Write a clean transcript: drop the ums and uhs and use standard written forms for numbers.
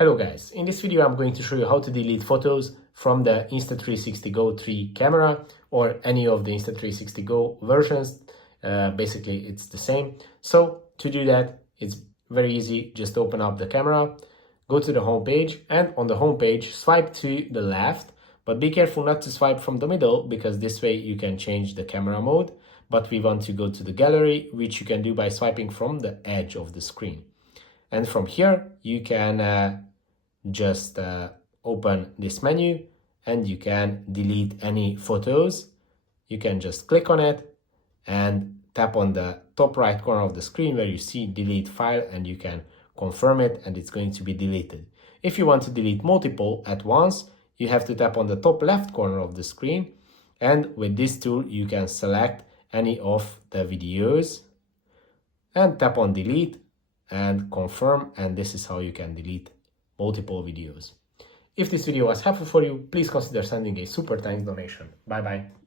Hello guys, in this video I'm going to show you how to delete photos from the Insta360 Go3 camera or any of the Insta360 Go versions. Basically it's the same. So to do that, it's very easy. Just open up the camera, go to the home page, and on the home page swipe to the left, but be careful not to swipe from the middle because this way you can change the camera mode. But we want to go to the gallery, which you can do by swiping from the edge of the screen. And from here you can just open this menu and you can delete any photos. You can just click on it and tap on the top right corner of the screen where you see delete file, and you can confirm it and it's going to be deleted. If you want to delete multiple at once, you have to tap on the top left corner of the screen, and with this tool you can select any of the videos and tap on delete and confirm, and this is how you can delete multiple videos. If this video was helpful for you, please consider sending a super thanks donation. Bye bye.